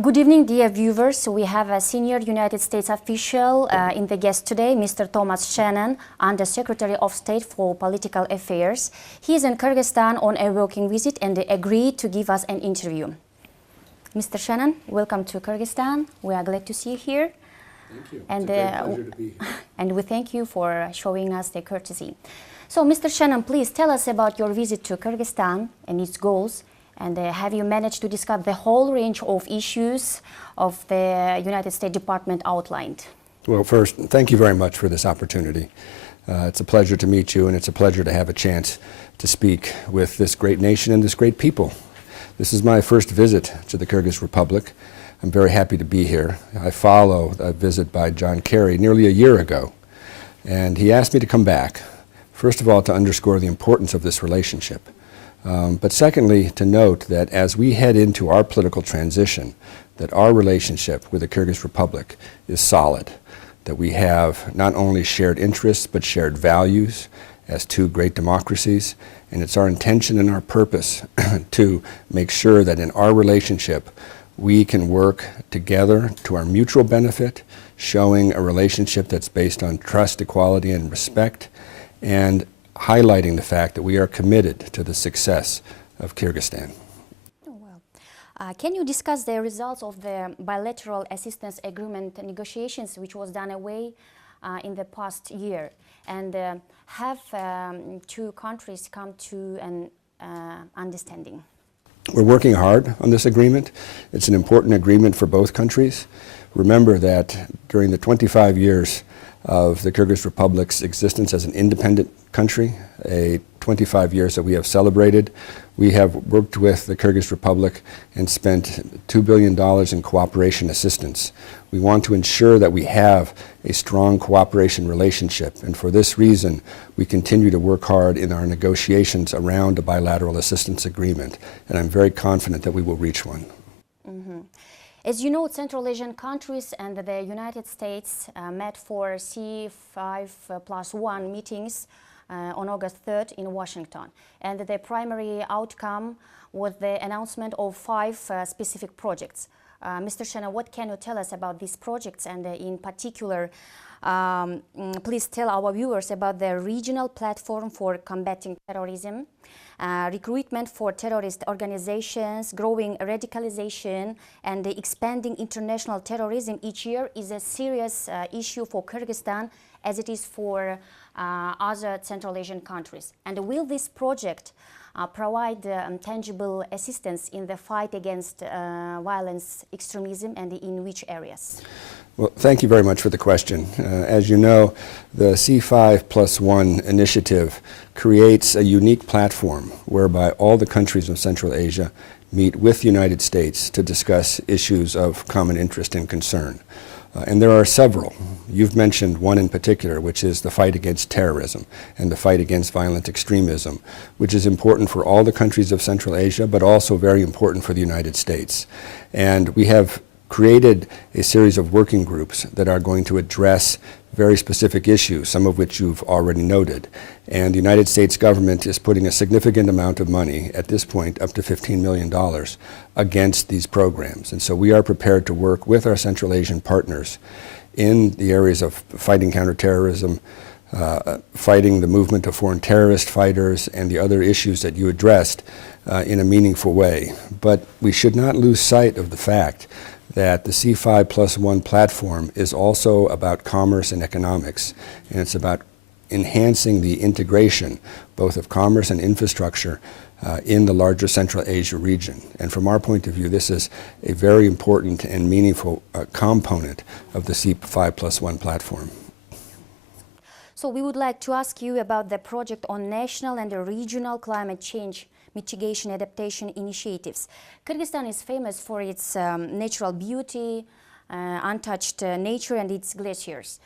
Good evening, dear viewers. So we have a senior United States official in the guest today, Mr. Tomas Shennon, Under Secretary of State for Political Affairs. He is in Kyrgyzstan on a working visit and agreed to give us an interview. Mr. Shennon, welcome to Kyrgyzstan. We are glad to see you here. Thank you. And, it's a great pleasure to be here. And we thank you for showing us the courtesy. So, Mr. Shennon, please tell us about your visit to Kyrgyzstan and its goals. And have you managed to discuss the whole range of issues of the United States Department outlined? Well, first, thank you very much for this opportunity. It's a pleasure to meet you, and it's a pleasure to have a chance to speak with this great nation and this great people. This is my first visit to the Kyrgyz Republic. I'm very happy to be here. I follow a visit by John Kerry nearly a year ago, and he asked me to come back, first of all, to underscore the importance of this relationship. But secondly, to note that as we head into our political transition, that our relationship with the Kyrgyz Republic is solid, that we have not only shared interests but shared values as two great democracies, and it's our intention and our purpose to make sure that in our relationship we can work together to our mutual benefit, showing a relationship that's based on trust, equality, and respect, and highlighting the fact that we are committed to the success of Kyrgyzstan. Oh, well. Can you discuss the results of the bilateral assistance agreement negotiations which was done away in the past year? And have two countries come to an understanding? We're working hard on this agreement. It's an important agreement for both countries. Remember that during the 25 years of the Kyrgyz Republic's existence as an independent country, 25 years that we have celebrated, we have worked with the Kyrgyz Republic and spent $2 billion in cooperation assistance. We want to ensure that we have a strong cooperation relationship, and for this reason we continue to work hard in our negotiations around a bilateral assistance agreement, and I'm very confident that we will reach one. Mm-hmm. As you know, Central Asian countries and the United States met for C5+1 meetings on August 3rd in Washington. And the primary outcome was the announcement of 5 specific projects. Mr. Shennon, what can you tell us about these projects? And in particular, please tell our viewers about the regional platform for combating terrorism, recruitment for terrorist organizations, growing radicalization, and the expanding international terrorism each year is a serious issue for Kyrgyzstan as it is for other Central Asian countries. And will this project provide tangible assistance in the fight against violence, extremism, and in which areas? Well, thank you very much for the question. As you know, the C5+1 initiative creates a unique platform whereby all the countries of Central Asia meet with the United States to discuss issues of common interest and concern. And there are several. You've mentioned one in particular, which is the fight against terrorism and the fight against violent extremism, which is important for all the countries of Central Asia, but also very important for the United States. And we have created a series of working groups that are going to address very specific issues, some of which you've already noted. And the United States government is putting a significant amount of money, at this point up to $15 million, against these programs. And so we are prepared to work with our Central Asian partners in the areas of fighting counterterrorism, fighting the movement of foreign terrorist fighters, and the other issues that you addressed in a meaningful way. But we should not lose sight of the fact that the C5+1 platform is also about commerce and economics, and it's about enhancing the integration both of commerce and infrastructure in the larger Central Asia region. And from our point of view, this is a very important and meaningful component of the C5+1 platform. So we would like to ask you about the project on national and regional climate change mitigation adaptation initiatives. Kyrgyzstan is famous for its natural beauty, untouched nature, and its glaciers,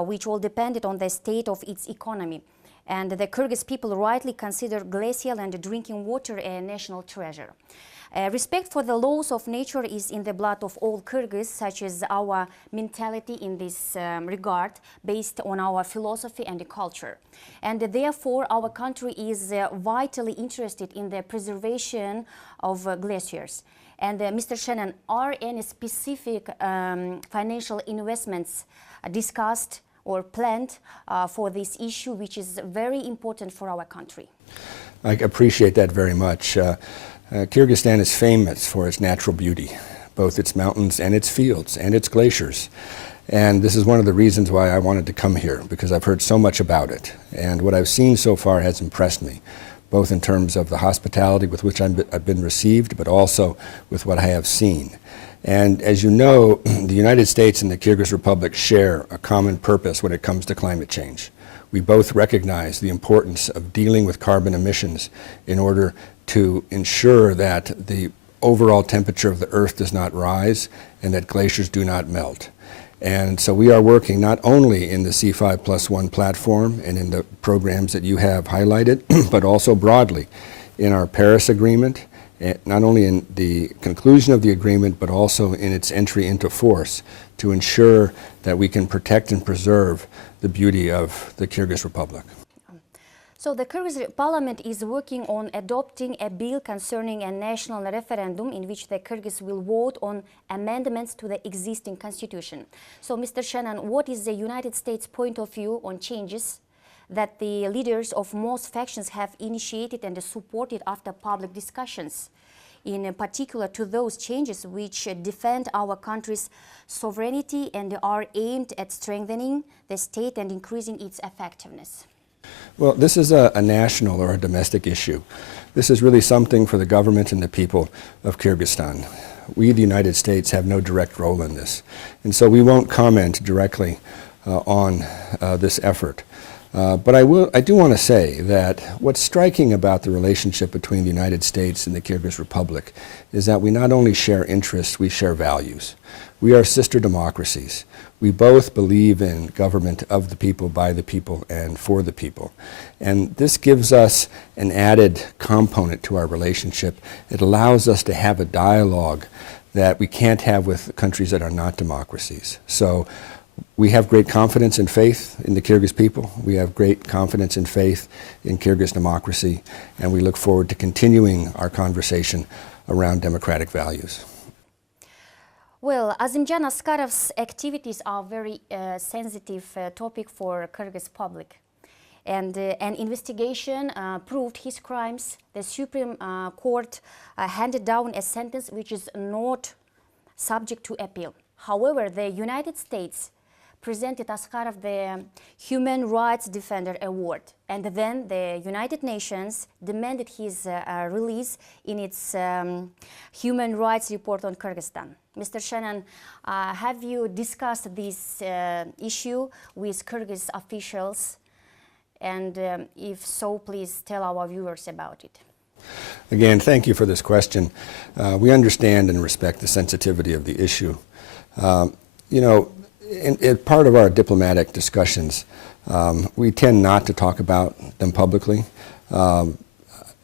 which all depended on the state of its economy. And the Kyrgyz people rightly consider glacial and drinking water a national treasure. Respect for the laws of nature is in the blood of all Kyrgyz, such as our mentality in this regard, based on our philosophy and culture. And therefore, our country is vitally interested in the preservation of glaciers. And Mr. Shennon, are any specific financial investments discussed or planned for this issue, which is very important for our country? I appreciate that very much. Kyrgyzstan is famous for its natural beauty, both its mountains and its fields and its glaciers. And this is one of the reasons why I wanted to come here, because I've heard so much about it. And what I've seen so far has impressed me, both in terms of the hospitality with which I've been received, but also with what I have seen. And as you know, the United States and the Kyrgyz Republic share a common purpose when it comes to climate change. We both recognize the importance of dealing with carbon emissions in order to ensure that the overall temperature of the Earth does not rise and that glaciers do not melt. And so we are working not only in the C5+1 platform and in the programs that you have highlighted, but also broadly in our Paris Agreement, not only in the conclusion of the agreement, but also in its entry into force to ensure that we can protect and preserve the beauty of the Kyrgyz Republic. So the Kyrgyz parliament is working on adopting a bill concerning a national referendum in which the Kyrgyz will vote on amendments to the existing constitution. So Mr. Shennon, what is the United States' point of view on changes that the leaders of most factions have initiated and supported after public discussions, in particular to those changes which defend our country's sovereignty and are aimed at strengthening the state and increasing its effectiveness? Well, this is a national or a domestic issue. This is really something for the government and the people of Kyrgyzstan. We, the United States, have no direct role in this. And so we won't comment directly on this effort. But I do want to say that what's striking about the relationship between the United States and the Kyrgyz Republic is that we not only share interests, we share values. We are sister democracies. We both believe in government of the people, by the people, and for the people. And this gives us an added component to our relationship. It allows us to have a dialogue that we can't have with countries that are not democracies. So we have great confidence and faith in the Kyrgyz people. We have great confidence and faith in Kyrgyz democracy, and we look forward to continuing our conversation around democratic values. Well, Azimjan Askarov's activities are very sensitive topic for Kyrgyz public. And an investigation proved his crimes. The Supreme Court handed down a sentence which is not subject to appeal. However, the United States presented Askarov the Human Rights Defender Award, and then the United Nations demanded his release in its Human Rights Report on Kyrgyzstan. Mr. Shennon, have you discussed this issue with Kyrgyz officials? And if so, please tell our viewers about it. Again, thank you for this question. We understand and respect the sensitivity of the issue. You know, in part of our diplomatic discussions, we tend not to talk about them publicly.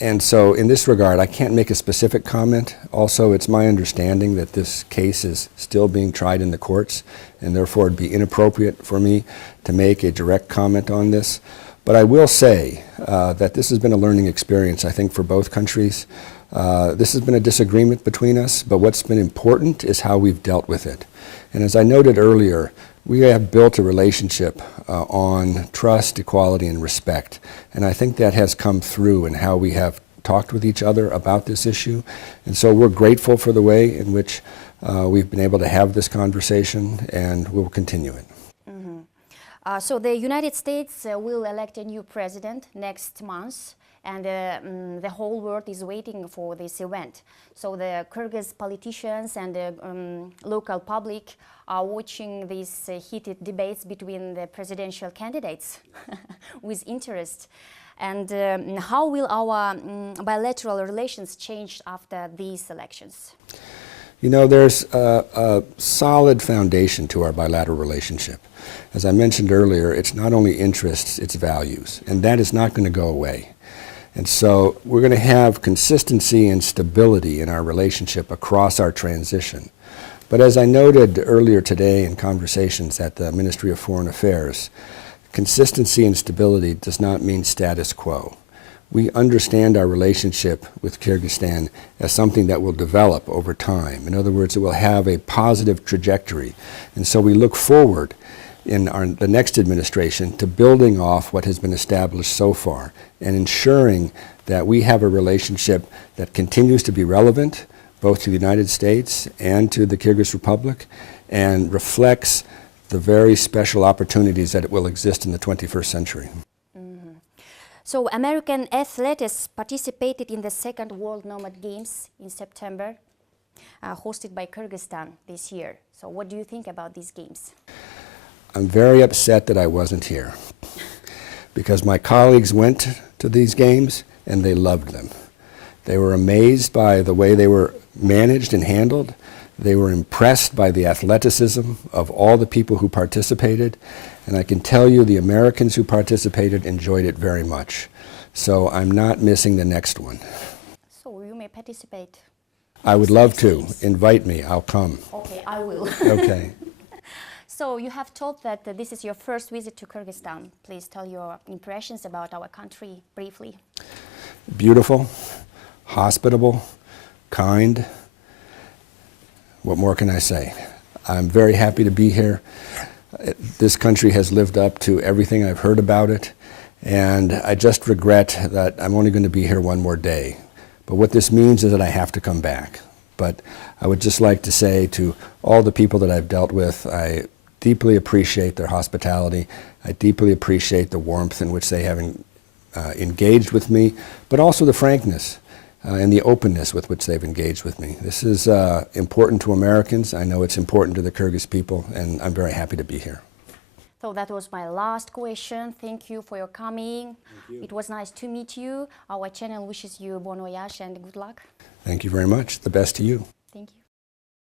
And so in this regard, I can't make a specific comment. Also, it's my understanding that this case is still being tried in the courts, and therefore it'd be inappropriate for me to make a direct comment on this. But I will say that this has been a learning experience, I think, for both countries. This has been a disagreement between us, but what's been important is how we've dealt with it. And as I noted earlier, we have built a relationship on trust, equality, and respect. And I think that has come through in how we have talked with each other about this issue. And so we're grateful for the way in which we've been able to have this conversation, and we'll continue it. So the United States will elect a new president next month, and the whole world is waiting for this event. So the Kyrgyz politicians and the local public are watching these heated debates between the presidential candidates with interest. And how will our bilateral relations change after these elections? You know, there's a solid foundation to our bilateral relationship. As I mentioned earlier, it's not only interests, it's values, and that is not going to go away. And so we're going to have consistency and stability in our relationship across our transition. But as I noted earlier today in conversations at the Ministry of Foreign Affairs, consistency and stability does not mean status quo. we understand our relationship with Kyrgyzstan as something that will develop over time. In other words, it will have a positive trajectory. And so we look forward in the next administration to building off what has been established so far and ensuring that we have a relationship that continues to be relevant both to the United States and to the Kyrgyz Republic and reflects the very special opportunities that it will exist in the 21st century. So American athletes participated in the second World Nomad Games in September, hosted by Kyrgyzstan this year. So what do you think about these games? I'm very upset that I wasn't here because my colleagues went to these games and they loved them. They were amazed by the way they were managed and handled. They were impressed by the athleticism of all the people who participated, and I can tell you the Americans who participated enjoyed it very much. So I'm not missing the next one. So you may participate. I would love to. Invite me. I'll come. Okay, I will. Okay. So you have told that this is your first visit to Kyrgyzstan. Please tell your impressions about our country briefly. Beautiful, hospitable, kind. What more can I say? I'm very happy to be here. This country has lived up to everything I've heard about it, and I just regret that I'm only going to be here one more day. But what this means is that I have to come back. But I would just like to say to all the people that I've dealt with, I deeply appreciate their hospitality. I deeply appreciate the warmth in which they have engaged with me, but also the frankness and the openness with which they've engaged with me. This is important to Americans. I know it's important to the Kyrgyz people, and I'm very happy to be here. So that was my last question. Thank you for your coming. It was nice to meet you. Our channel wishes you bon voyage and good luck. Thank you very much. The best to you. Thank you.